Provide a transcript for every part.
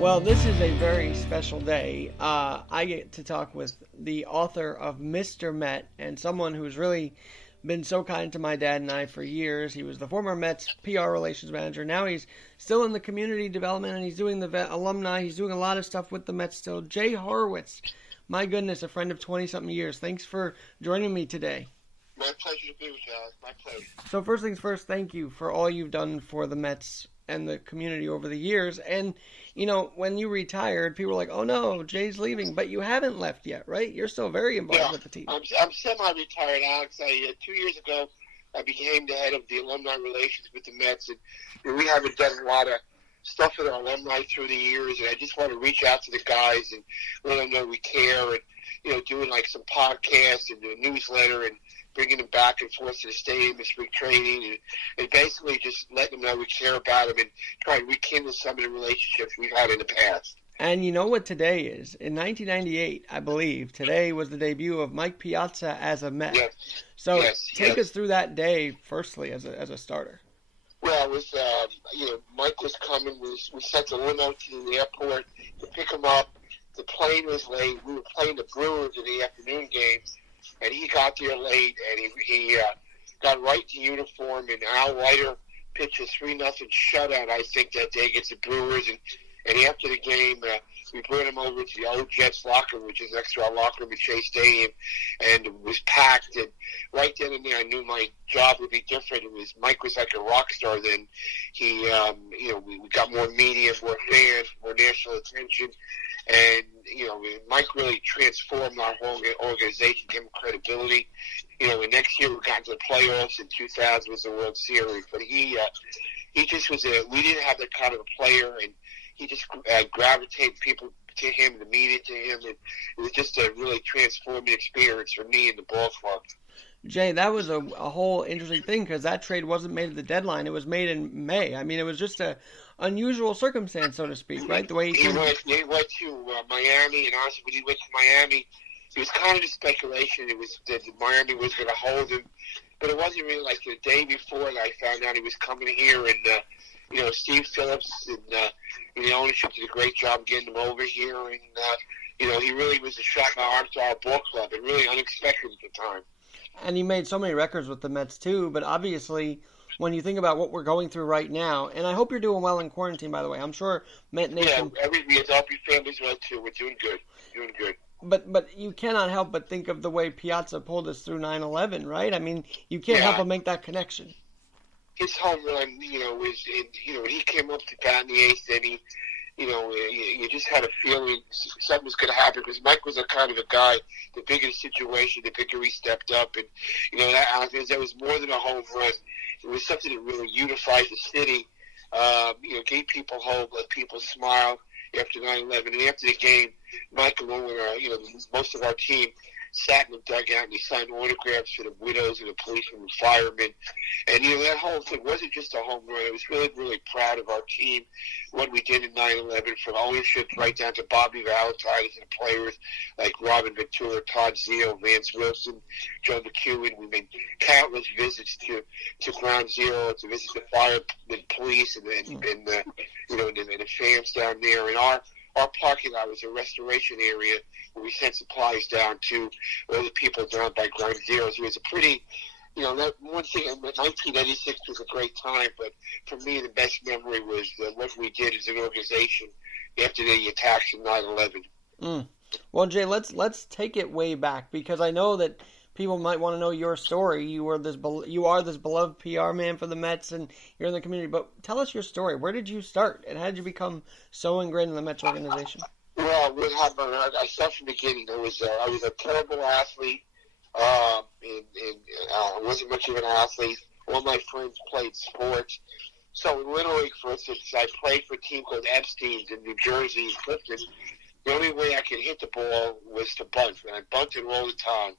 Well, this is a very special day. I get to talk with the author of Mr. Met and someone who's really been so kind to my dad and I for years. He was the former Mets PR relations manager. Now he's still in the community development and he's doing the vet alumni. He's doing a lot of stuff with the Mets still. Jay Horwitz, my goodness, a friend of 20 something years. Thanks for joining me today. My pleasure to be with you, Alex. My pleasure. So first things first, thank you for all you've done for the Mets and the community over the years. And when you retired, people were like, "Oh no, Jay's leaving," but you haven't left yet, right? You're still very involved with the team. I'm semi-retired, Alex. 2 years ago, I became the head of the alumni relations with the Mets, and we haven't done a lot of stuff with our alumni through the years. And I just want to reach out to the guys and let them know we care, and doing like some podcasts and a newsletter and bringing them back and forth to the stadium and spring training, and basically just letting them know we care about them and try to rekindle some of the relationships we've had in the past. And you know what today is? In 1998, I believe, today was the debut of Mike Piazza as a Met. Yes. So take us through that day, firstly, as a starter. Well, it was, Mike was coming. We sent a limo to the airport to pick him up. The plane was late. We were playing the Brewers in the afternoon game, and he got there late, and he got right to uniform, and Al Leiter pitched a 3-0 shutout, I think, that day against the Brewers, and after the game, we brought him over to the old Jets locker room, which is next to our locker room at Chase Stadium, and it was packed, and right then and there, I knew my job would be different. Mike was like a rock star then. He, we got more media, more fans, more national attention, and, Mike really transformed our whole organization, gave him credibility. And next year we got into the playoffs. In 2000 was the World Series. But he just was we didn't have that kind of a player, and he just gravitated people to him, the media to him. And it was just a really transformative experience for me and the ball club. Jay, that was a whole interesting thing because that trade wasn't made at the deadline. It was made in May. I mean, it was just a unusual circumstance, so to speak, right? The way he went to Miami, and honestly, when he went to Miami, it was kind of a speculation. It was that Miami was going to hold him, but it wasn't really like the day before that I found out he was coming here, and Steve Phillips and the ownership did a great job getting him over here, and he really was a shot in the arm to our ball club, and really unexpected at the time. And he made so many records with the Mets too, but obviously when you think about what we're going through right now, and I hope you're doing well in quarantine, by the way. I'm sure Met Nation... Yeah, every family's well too. We're doing good. But you cannot help but think of the way Piazza pulled us through 9/11, right? I mean, you can't help but make that connection. His home run, was when he came up to bat in the eighth inning, you just had a feeling something was going to happen because Mike was a kind of a guy. The bigger the situation, the bigger he stepped up, and that was more than a home run. It was something that really unified the city. Gave people hope, let people smile after 9/11, and after the game, Mike along with most of our team sat in the dugout and he signed autographs for the widows and the policemen and firemen. And, that whole thing wasn't just a home run. I was really, really proud of our team, what we did in 9/11, from ownership right down to Bobby Valentine and the players like Robin Ventura, Todd Zio, Vance Wilson, Joe McEwen. We made countless visits to Ground Zero to visit the fire and police and the fans down there. And our parking lot was a restoration area where we sent supplies down to all the people down by Ground Zero. So it was a pretty, that one thing, 1986 was a great time, but for me the best memory was what we did as an organization after the attacks of 9/11. Well, Jay, let's take it way back because I know that people might want to know your story. You are this beloved PR man for the Mets, and you're in the community. But tell us your story. Where did you start, and how did you become so ingrained in the Mets organization? Well, I started from the beginning. I was a terrible athlete, and I wasn't much of an athlete. All my friends played sports. So in Little League, for instance, I played for a team called Epstein's in New Jersey, Clifton. The only way I could hit the ball was to bunt, and I bunted all the time.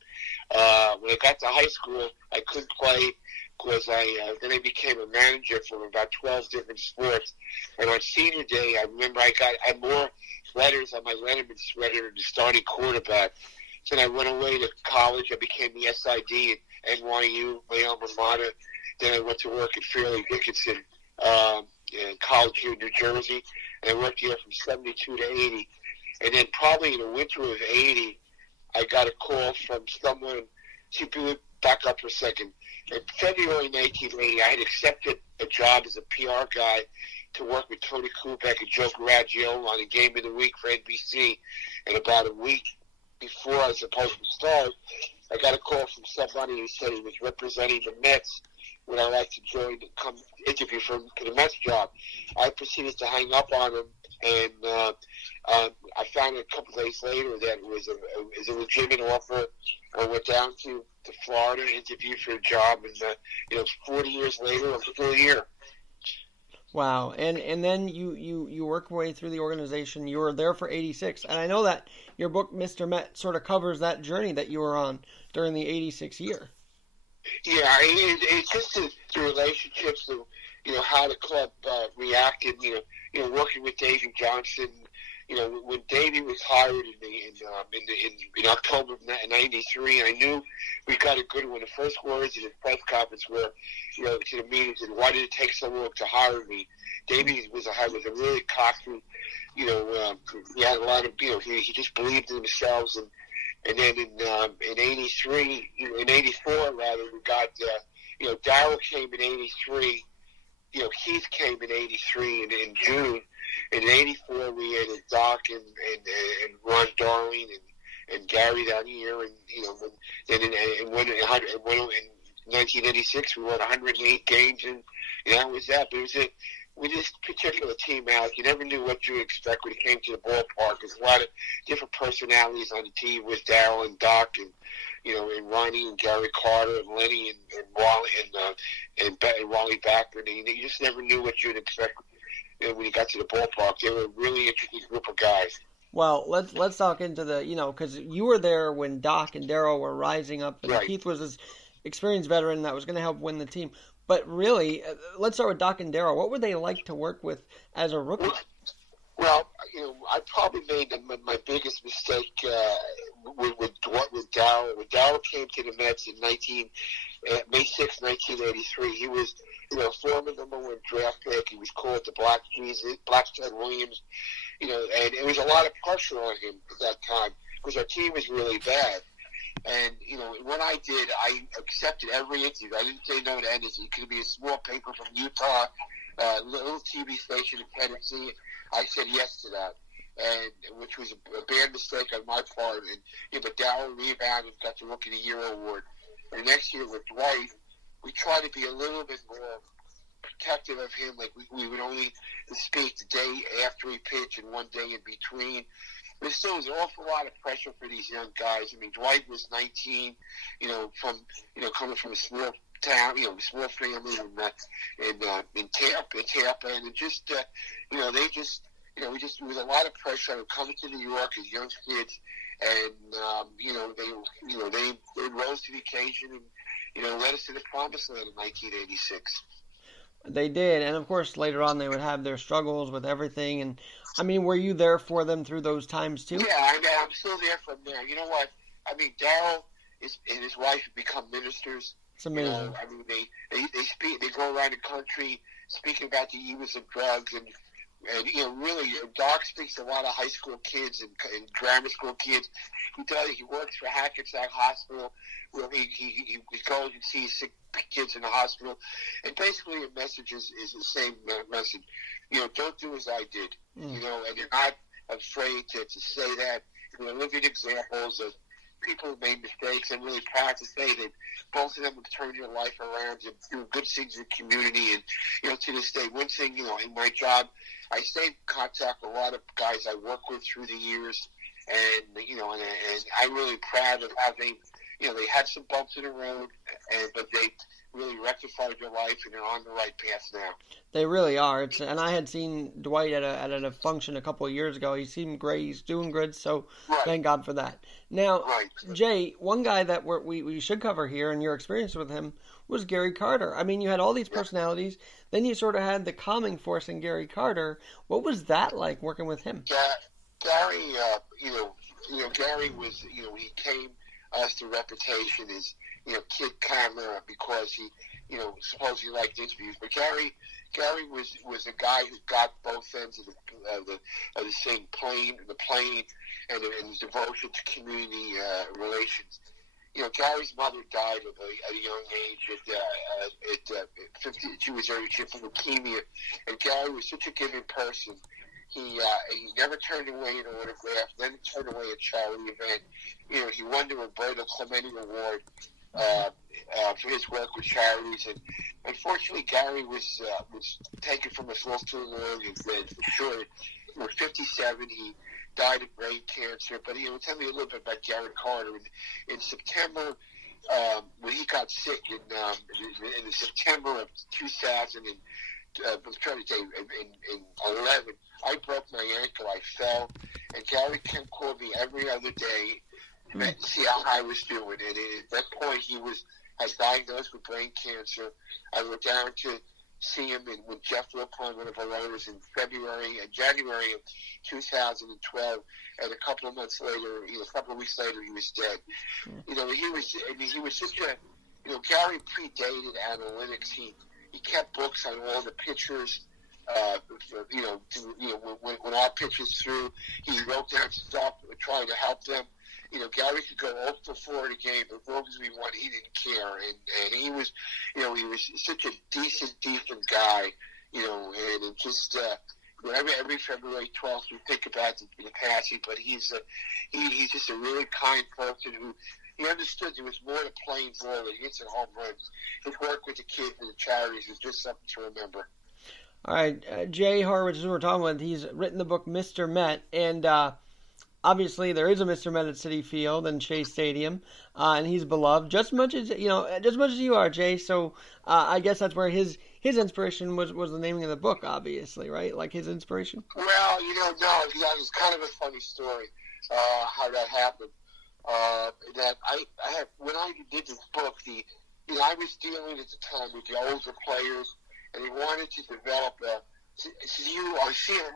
When I got to high school, I couldn't play because then I became a manager for about 12 different sports. And on senior day, I remember I had more letters on my Letterman sweater than the starting quarterback. So then I went away to college. I became the SID at NYU, my alma mater. Then I went to work at Fairleigh Dickinson college here in New Jersey. and I worked here from 72 to 80. And then probably in the winter of 80, I got a call from someone. See, back up for a second. In February 1980, I had accepted a job as a PR guy to work with Tony Kubek and Joe Garagiola on a Game of the Week for NBC. And about a week before I was supposed to start, I got a call from somebody who said he was representing the Mets. Would I like to join and come interview for the Mets job? I proceeded to hang up on him, and I found a couple of days later that it was a legitimate offer. I went down to Florida, interviewed for a job, and 40 years later, I'm still here. Wow. And then you work your way through the organization. You were there for 86. And I know that your book, Mr. Met, sort of covers that journey that you were on during the 86 year. Yeah, it's just the relationships, how the club reacted. Working with Davey Johnson. When Davey was hired in October of '93, I knew we got a good one. The first words in his press conference were, to the meetings, and why did it take so long to hire me? Davey was a really cocky. He had a lot of, he just believed in themselves, and then in '83, in '84 rather, we got Darryl came in '83. Keith came in '83 in June. In '84, we had Doc and Ron Darling and Gary that year, and then in 1986 we won 108 games, and that was that. But it was with this particular team, Alec, you never knew what you would expect when it came to the ballpark. There's a lot of different personalities on the team with Darryl and Doc and Ronnie and Gary Carter and Lenny and Wally and Wally Backman. And you just never knew what you'd expect. When you got to the ballpark, they were a really interesting group of guys. Well, let's talk into the, because you were there when Doc and Darryl were rising up, and right. Keith was this experienced veteran that was going to help win the team. But really, let's start with Doc and Darryl. What were they like to work with as a rookie? Well, I probably made my biggest mistake with Darryl. When Darryl came to the Mets in May 6, 1983, he was former #1 draft pick. He was called the Black Ted Williams, and it was a lot of pressure on him at that time because our team was really bad. And, what I did, I accepted every interview. I didn't say no to anything. It could be a small paper from Utah, a little TV station in Tennessee. I said yes to that, and which was a bad mistake on my part. But Darryl rebounded and got the Rookie of the Year award. And next year with Dwight, we tried to be a little bit more protective of him. Like we would only speak the day after he pitched and one day in between. But still, was an awful lot of pressure for these young guys. I mean, Dwight was 19, coming from a small town, small family in Tampa, and it just, there was a lot of pressure on them coming to New York as young kids, and they rose to the occasion and led us to the promised land in 1986. They did, and of course later on they would have their struggles with everything. And I mean, were you there for them through those times too? Yeah, I'm still there from there. You know what? I mean, Darryl and his wife have become ministers. It's amazing. I mean, they speak. They go around the country speaking about the evils of drugs, and really, Doc speaks to a lot of high school kids and grammar school kids. He works for Hackensack Hospital, where he goes and sees sick kids in the hospital, and basically the message is the same message. Don't do as I did. And you're not afraid to say that. Living examples of people who made mistakes. I'm really proud to say that both of them have turned their life around and do good things in the community. And, to this day, one thing, in my job, I stay in contact with a lot of guys I work with through the years. And, and I'm really proud of how they had some bumps in the road, but they really rectified their life and they're on the right path now. They really are. And I had seen Dwight at a function a couple of years ago. He seemed great. He's doing good. So right. Thank God for that. Now, right. Jay, one guy that we should cover here, and your experience with him, was Gary Carter. I mean, you had all these personalities. Then you sort of had the calming force in Gary Carter. What was that like working with him? Gary, Gary was, he came us the reputation as, kid camera, because supposedly liked interviews. But Gary was a guy who got both ends of the same plane, and his devotion to community relations. Gary's mother died at a young age. At 50, she had from leukemia, and Gary was such a giving person. He never turned away an autograph, never turned away a charity event. He won the Roberto Clemente Award for his work with charities, and unfortunately, Gary was taken from us all too long. And for sure, 57. He died of brain cancer. But tell me a little bit about Gary Carter. In September, when he got sick in September of 2000, I'm trying to say in 11, I broke my ankle. I fell, and Gary called me every other day to see how I was doing. And at that point, he was diagnosed with brain cancer. I went down to see him with Jeff Wilpon, one of our owners, in January of 2012, and a couple of weeks later, he was dead. He was such a, Gary predated analytics. He kept books on all the pitchers. When our pitchers threw, he wrote down stuff trying to help them. Gary could go 0 for 4 in a game, but as long as we won, he didn't care. And he was, he was such a decent guy, and it just, every February 12th we think about the passing, but he's just a really kind person who, he understood there was more to playing ball than hits and home runs. His work with the kids and the charities was just something to remember. All right, Jay Horwitz, who we're talking with, he's written the book Mr. Met, and obviously there is a Mr. Met at Citi Field and Shea Stadium, and he's beloved just as much as you are, Jay. So I guess that's where his inspiration was the naming of the book, obviously, right? Like his inspiration. Well, no, it's kind of a funny story how that happened. That I have when I did this book, I was dealing at the time with the older players, and they wanted to develop see who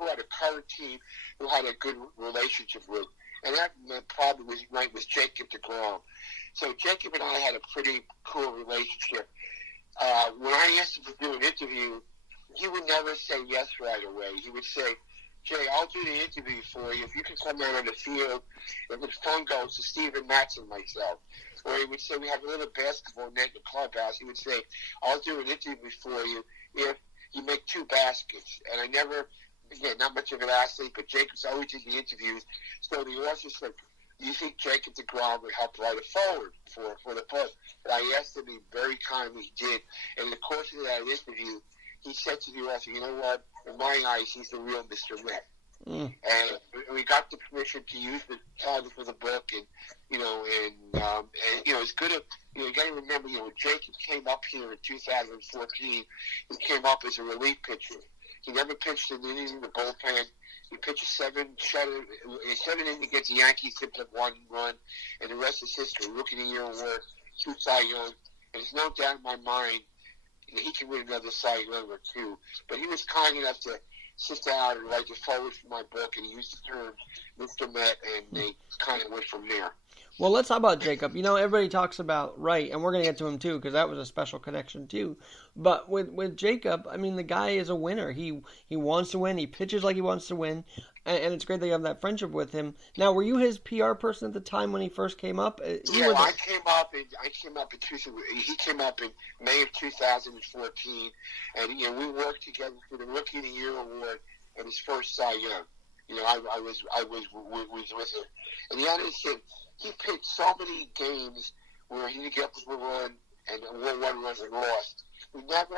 had a current team who had a good relationship with, and that probably was Jacob deGrom. So Jacob and I had a pretty cool relationship. When I asked him to do an interview, he would never say yes right away. He would say, Jay, I'll do the interview for you if you can come out on the field. If it's phone goes to Steven Matz and myself. Or he would say, we have a little basketball net in the clubhouse. He would say, I'll do an interview for you if you make 2 baskets. And I never, again, not much of an athlete, but Jacob's always did the interviews. So the author said, do you think Jacob deGrom would help write a forward for the book? And I asked him, he very kindly did. And in the course of that interview, he said to the author, you know what? In my eyes, he's the real Mr. Met. And we got the permission to use the title for the book, and it's good. You got to remember, when Jacob came up here in 2014, he came up as a relief pitcher. He never pitched an inning in the bullpen. He pitched a 7 innings against the Yankees, picked up 1 run, and the rest is history. Rookie of the Year award, 2 Cy Young, and there's no doubt in my mind he can win another Cy Young or 2. But he was kind enough to sit down and write the forward for my book, and he used the term Mr. Met, and they kind of went from there. Well, let's talk about Jacob. Everybody talks about Wright, and we're going to get to him too, because that was a special connection too. But with Jacob, the guy is a winner. He wants to win. He pitches like he wants to win, and it's great that you have that friendship with him. Now, were you his PR person at the time when he first came up? Yeah, I came up in he came up in May of 2014, and we worked together for the Rookie of the Year award and his first Cy Young. I was with him, and the other thing, he pitched so many games where he didn't get up with a run and won 1 run and lost. We never,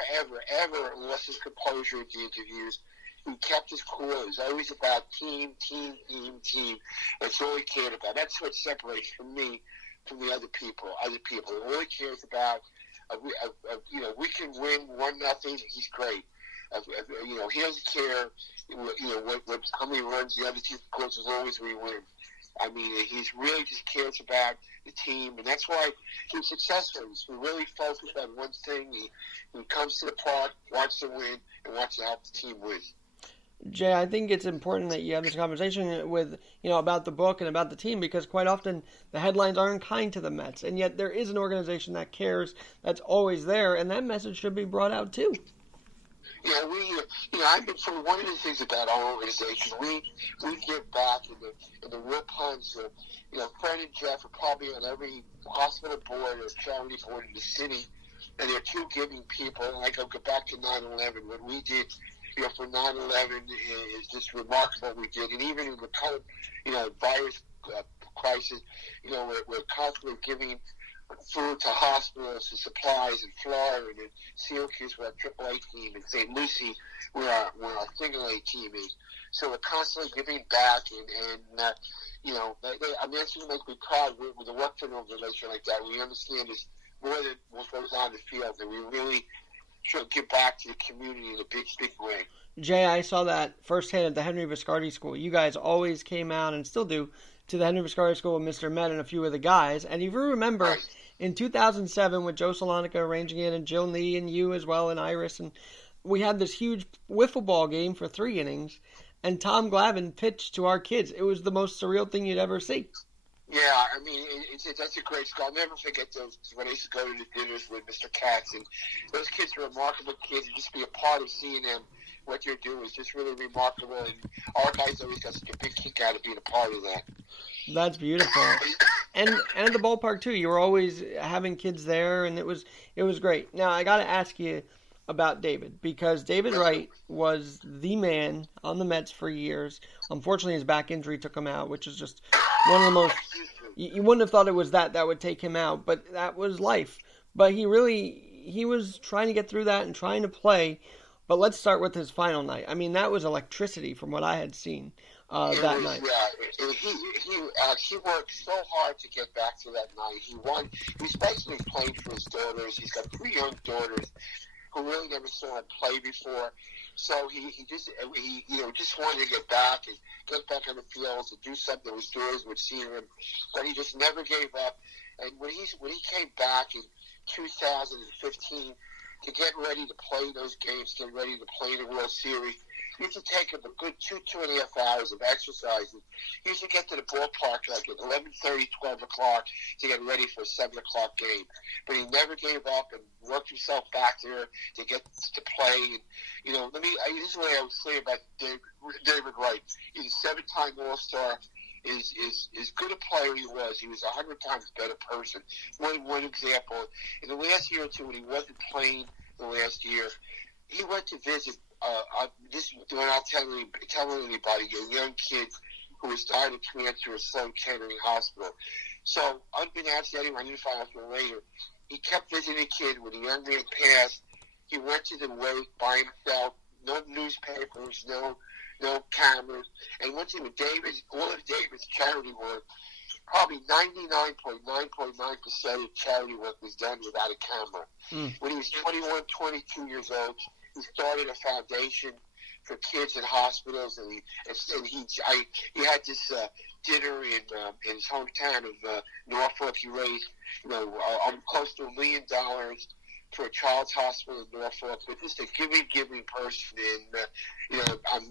ever lost his composure at the interviews. He kept his cool. It was always about team. That's all he cared about. That's what separates me from the other people. All he cares about, we can win 1-0. He's great. He doesn't care, how many runs the other team scores as long as we win. He's really just cares about the team, and that's why he's successful. He's really focused on one thing. He comes to the park, wants to win, and wants to help the team win. Jay, I think it's important that you have this conversation with, about the book and about the team because quite often the headlines aren't kind to the Mets, and yet there is an organization that cares, that's always there, and that message should be brought out too. I've been from one of the things about our organization. We give back in the real puns. Fred and Jeff are probably on every hospital board or charity board in the city, and they're two giving people. Like I'll go back to 9/11. What we did, for 9/11 is just remarkable. We did, and even in the current, virus crisis, we're constantly giving food to hospitals and supplies in Florida and in Syracuse where our AAA team, and St. Lucie where our single A team is. So we're constantly giving back I mean, that's what makes me proud with a work for an organization like that. We understand it's more than what goes on in the field, and we really should give back to the community in a big, big way. Jay, I saw that firsthand at the Henry Viscardi School. You guys always came out and still do to the Henry Viscardi School with Mr. Met and a few of the guys. And if you remember, Right. in 2007 with Joe Salonica arranging it and Jill Nee and you as well and Iris, and we had this huge wiffle ball game for 3 innings, and Tom Glavine pitched to our kids. It was the most surreal thing you'd ever see. Yeah, I mean, that's a great school. I'll never forget those when I used to go to the dinners with Mr. Katz, and those kids are remarkable kids, and just be a part of seeing them, what you're doing is just really remarkable, and our guys always got such a big kick out of being a part of that. That's beautiful. And at the ballpark too. You were always having kids there, and it was great. Now I got to ask you about David because David Wright was the man on the Mets for years. Unfortunately, his back injury took him out, which is just one of the most. You wouldn't have thought it was that would take him out, but that was life. But he was trying to get through that and trying to play. But let's start with his final night. I mean, that was electricity from what I had seen that night. Yeah, he worked so hard to get back to that night. He won. He's basically playing for his daughters. He's got 3 young daughters who really never saw him play before. So he just wanted to get back on the field to do something that his daughters would see him. But he just never gave up. And when he came back in 2015 to get ready to play those games, get ready to play the World Series, he used to take him a good 2.5 hours of exercises. He used to get to the ballpark like at 11:30, 12 o'clock to get ready for a 7 o'clock game. But he never gave up and worked himself back there to get to play. And, this is what I would say about David Wright. He's a 7-time All-Star. Is good a player he was. He was 100 times better person. One example, in the last year or two when he wasn't playing the last year, he went to visit, this when I'll tell anybody, a young kid who was dying of cancer at Sloan Kettering Hospital. So, unbeknownst to anyone, I didn't find out until later, he kept visiting the kid. When the young man passed, he went to the wake by himself, no newspapers, no cameras, and went to all of David's charity work. Probably 99.9% of charity work was done without a camera. When he was 21, 22 years old, he started a foundation for kids in hospitals, and he had this dinner in his hometown of Norfolk. He raised close to $1 million for a child's hospital in Norfolk. But just a giving person, and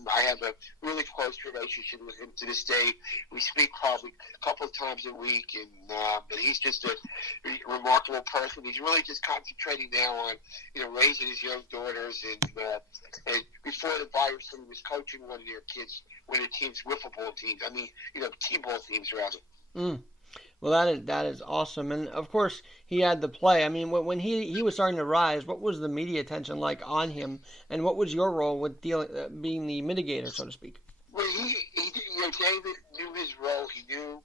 I have a really close relationship with him to this day. We speak probably a couple of times a week, and he's just a remarkable person. He's really just concentrating now on raising his young daughters, and before the virus, he was coaching one of their kids, one of the team's wiffle ball teams. I mean, t-ball teams rather. Well, that is awesome, and of course he had the play. I mean, when he was starting to rise, what was the media attention like on him, and what was your role with being the mitigator, so to speak? Well, David knew his role. He knew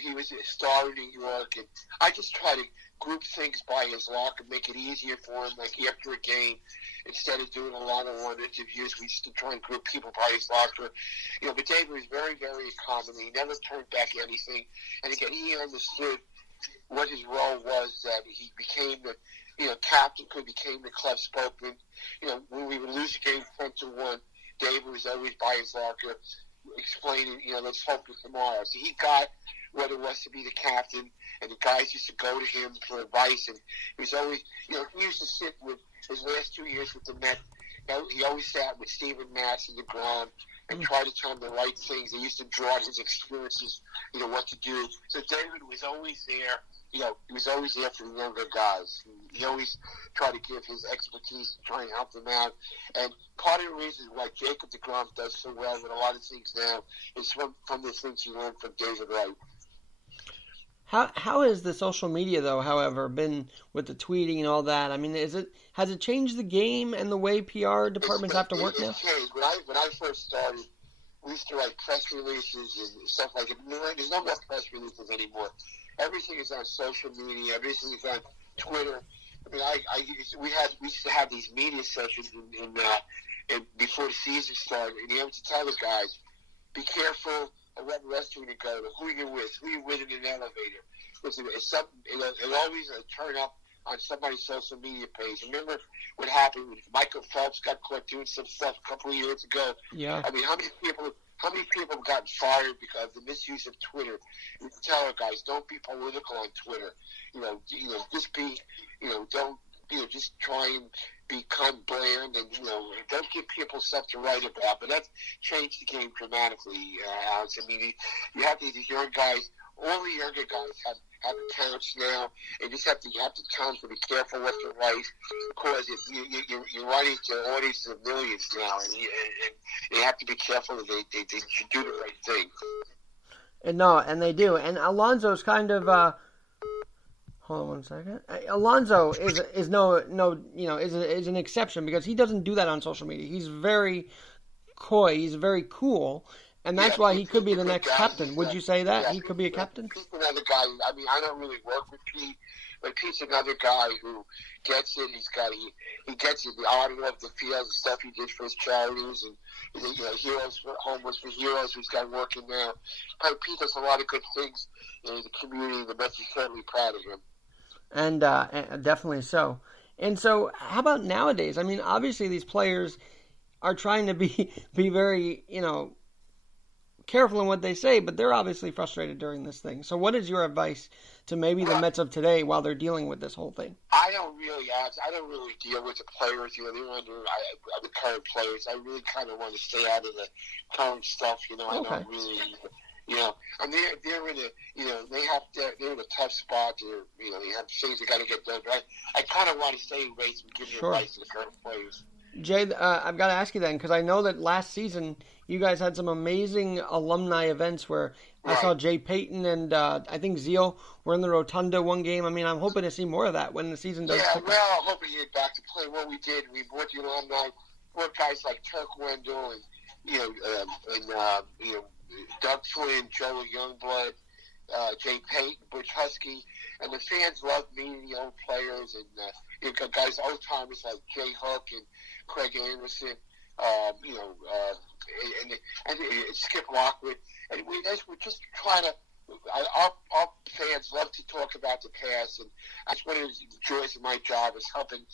he was a star in New York, and I just try to group things by his locker and make it easier for him. Like after a game, instead of doing a one-on-one interviews, we used to try and group people by his locker. But David was very, very accommodating. He never turned back anything. And again, he understood what his role was. That he became the captain, became the club spokesman. When we would lose a game 10-1, David was always by his locker explaining, let's focus tomorrow. So he got what it was to be the captain, and the guys used to go to him for advice, and he was always, he used to sit with his last 2 years with the Mets. he always sat with Stephen Matz and DeGrom and tried to tell him the right things. He used to draw his experiences, what to do. So David was always there. He was always there for the younger guys. He always tried to give his expertise to try and help them out. And part of the reason why Jacob DeGrom does so well with a lot of things now is from the things he learned from David Wright. How has the social media, though, however, been with the tweeting and all that? I mean, has it changed the game and the way PR departments have to work now? It's changed. When I first started, we used to write press releases and stuff like that. There's no more press releases anymore. Everything is on social media. Everything is on Twitter. I mean, we used to have these media sessions in before the season started, and you have to tell the guys, be careful of what restaurant you go to, who you're with in an elevator. Listen, it'll always turn up on somebody's social media page. Remember what happened when Michael Phelps got caught doing some stuff a couple of years ago? Yeah. I mean, how many people have gotten fired because of the misuse of Twitter? You tell our guys, don't be political on Twitter. Just be, don't, just try and become bland and, don't give people stuff to write about. But that's changed the game dramatically, Alex. I mean, you have these young guys, all the younger guys have accounts now, and you have to tell them to be careful what you write, because you're writing to audiences of millions now, and you have to be careful that they should do the right thing. And they do. And Alonso's kind of hold on one second. Alonso is an exception, because he doesn't do that on social media. He's very coy. He's very cool. And that's why he could be the next captain. Would you say that? He could be a captain? Pete's another guy. I mean, I don't really work with Pete, but Pete's another guy who gets it. He gets it, the honor of the field, the stuff he did for his charities, and Heroes for Homeless for Heroes, who's got working now. But Pete does a lot of good things in the community. The Mets are certainly proud of him. And definitely so. And so, how about nowadays? I mean, obviously these players are trying to be very, careful in what they say, but they're obviously frustrated during this thing. So what is your advice to maybe the Mets of today while they're dealing with this whole thing? I don't really deal with the players. They're under the current players. I really kind of want to stay out of the current stuff. I don't really. And they're in they're in a tough spot. They have things they got to get done. But I kind of want to stay away from giving advice to the current players. Jay, I've got to ask you then, because I know that last season you guys had some amazing alumni events where I saw Jay Payton and I think Zeal were in the Rotunda one game. I mean, I'm hoping to see more of that when the season does pick up. I'm hoping to get back to play. What we did, we brought the alumni, brought guys like Turk Wendell and Doug Flynn, Joe Youngblood, Jay Payton, Butch Husky, and the fans loved meeting the old players, and guys, old timers like Jay Hook and Craig Anderson, and Skip Lockwood, and we're just trying to. Our fans love to talk about the past, and that's one of the joys of my job, is helping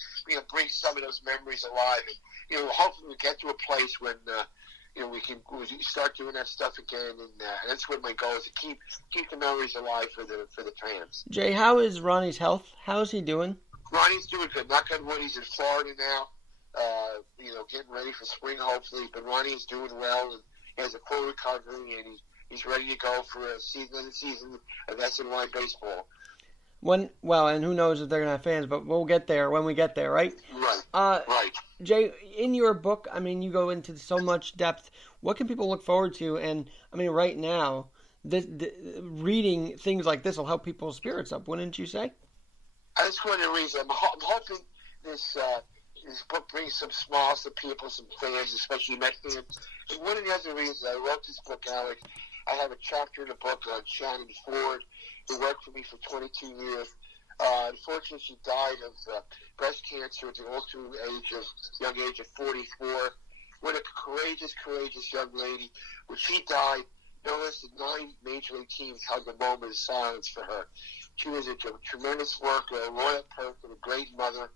bring some of those memories alive, and hopefully we get to a place when. We can start doing that stuff again, and that's what my goal is, to keep the memories alive for the fans. Jay, how is Ronnie's health? How is he doing? Ronnie's doing good. Knock on wood, he's in Florida now. Getting ready for spring, hopefully. But Ronnie's doing well, and he has a full recovery, and he's ready to go for another season of SNY baseball. And who knows if they're going to have fans, but we'll get there when we get there, right? Right. Jay, in your book, I mean, you go into so much depth. What can people look forward to? And, I mean, right now, reading things like this will help people's spirits up, wouldn't you say? That's one of the reasons. I'm hoping this book brings some smiles to people, some fans, especially Met fans. And one of the other reasons I wrote this book, Alex, I have a chapter in the book on Shannon Ford, who worked for me for 22 years. Unfortunately, she died of breast cancer at the young age of 44. What a courageous young lady. When she died, no less than 9 major league teams held a moment of silence for her. She was a tremendous worker, a loyal person, a great mother,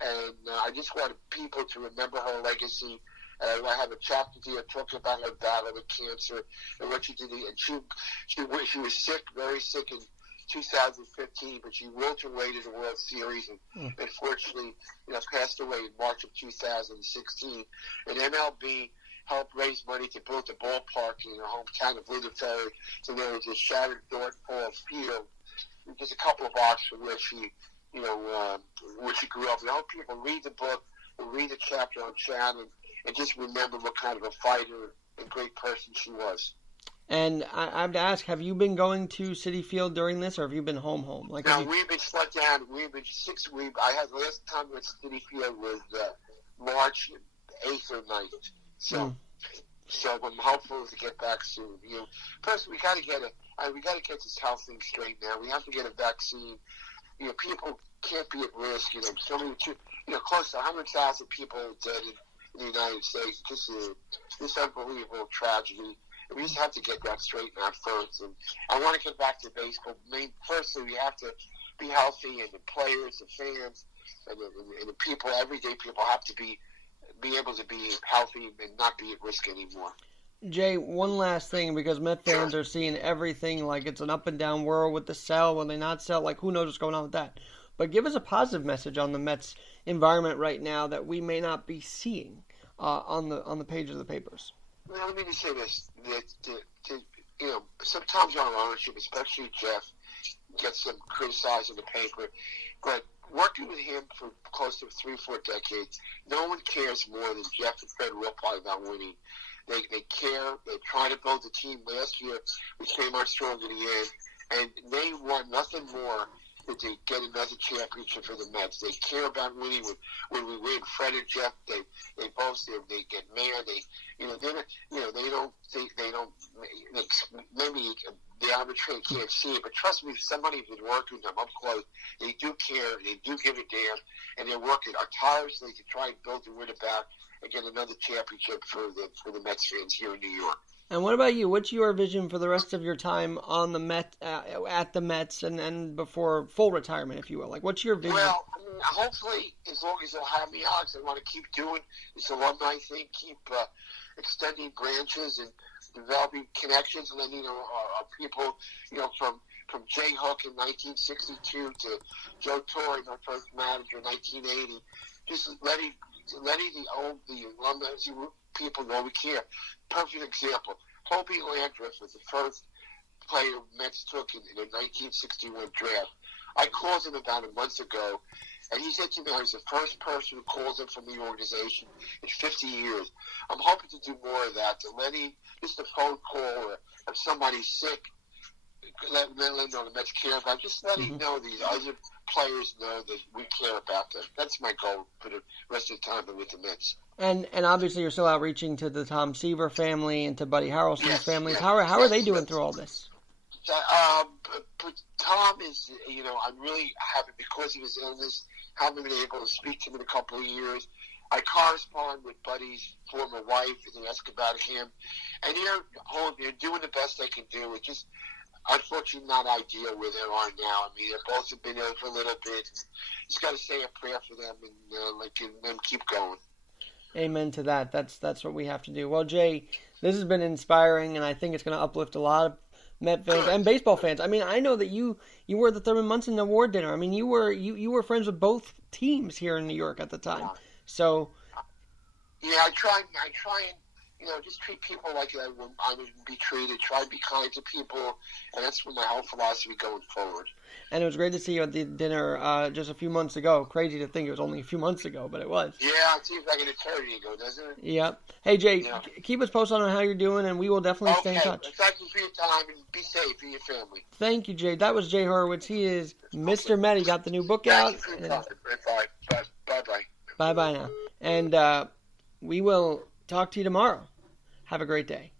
and I just wanted people to remember her legacy. I have a chapter here talking about her battle with cancer and what she did. And she was sick, very sick, and 2015, but she willed her way to the World Series and unfortunately, passed away in March of 2016. And MLB helped raise money to build a ballpark in her hometown of Littleferry. So there was a shattered North Falls field, just a couple of blocks from where she, where she grew up. And I hope people read the book, read the chapter on Shannon, and just remember what kind of a fighter and great person she was. And I have to ask, have you been going to Citi Field during this, or have you been home? No, we've been shut down. We've been 6 weeks. I had the last time we went to Citi Field was March 8th or 9th. So I'm hopeful to get back soon. First we got to get this health thing straight now. We have to get a vaccine. People can't be at risk. So many, close to 100,000 people are dead in the United States. This unbelievable tragedy. We just have to get that straightened out first. And I want to get back to baseball. Firstly, we have to be healthy, and the players, the fans, and the people, everyday people, have to be able to be healthy and not be at risk anymore. Jay, one last thing, because Met fans are seeing everything like it's an up and down world with the sell, when they not sell, like who knows what's going on with that. But give us a positive message on the Mets environment right now that we may not be seeing on the pages of the papers. Well, let me just say this: that sometimes our ownership, especially Jeff, gets some criticized in the paper, but working with him for close to 3-4 decades, no one cares more than Jeff and Fred Wilpott about winning. They care. They try to build the team. Last year, we came out strong in the end, and they want nothing more than to get another championship for the Mets. They care about winning. When we win, Fred and Jeff, they both they get mad. Maybe the arbitrator can't see it, but trust me, somebody who's been working with them up close, they do care. They do give a damn, and they're working tirelessly to try and build and win it back and get another championship for the Mets fans here in New York. And what about you? What's your vision for the rest of your time on the Met, at the Mets, and before full retirement, if you will? Like, what's your vision? Well, hopefully, as long as they'll have me on, I want to keep doing this alumni thing, keep extending branches and developing connections, and then people, from Jay Hook in 1962 to Joe Torre, my first manager in 1980, just letting the alumni people know we care. Perfect example. Hobie Landreth was the first player Mets took in the 1961 draft. I called him about a month ago, and he said to me I was the first person who called him from the organization in 50 years. I'm hoping to do more of that, just a phone call, or if somebody's sick, let them know the Mets care about. Just letting know these other players know that we care about them. That's my goal for the rest of the time with the Mets. And obviously you're still outreaching to the Tom Seaver family and to Buddy Harrelson's families. How are they doing through all this? But Tom is, I'm really happy because of his illness. Haven't been able to speak to him in a couple of years. I correspond with Buddy's former wife and ask about him. And they're doing the best they can do. It's just, unfortunately, not ideal where they are now. I mean, they both have been ill for a little bit. Just got to say a prayer for them and keep going. Amen to that. That's what we have to do. Well, Jay, this has been inspiring, and I think it's going to uplift a lot of Met fans and baseball fans. I mean, I know that you were at the Thurman Munson Award dinner. I mean, you were friends with both teams here in New York at the time. So, yeah, I try and just treat people like I would be treated. Try to be kind to people, and that's my whole philosophy going forward. And it was great to see you at the dinner just a few months ago. Crazy to think it was only a few months ago, but it was. Yeah, it seems like an eternity ago, doesn't it? Yep. Hey, Jay, keep us posted on how you're doing, and we will definitely stay in touch. Thank you for your time, and be safe for your family. Thank you, Jay. That was Jay Horwitz. He is Mr. Met. He got the new book out. Thank you for your time. Bye-bye. Bye-bye now. And we will talk to you tomorrow. Have a great day.